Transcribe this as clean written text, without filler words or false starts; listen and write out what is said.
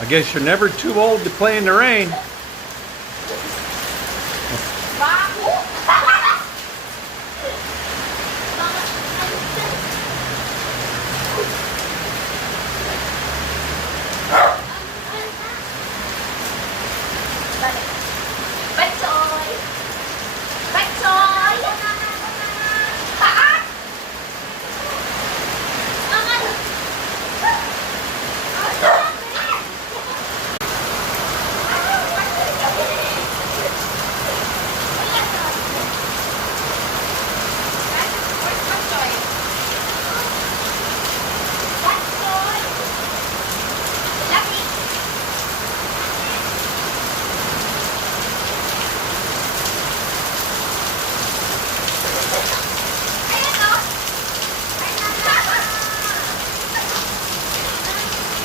I guess you're never too old to play in the rain.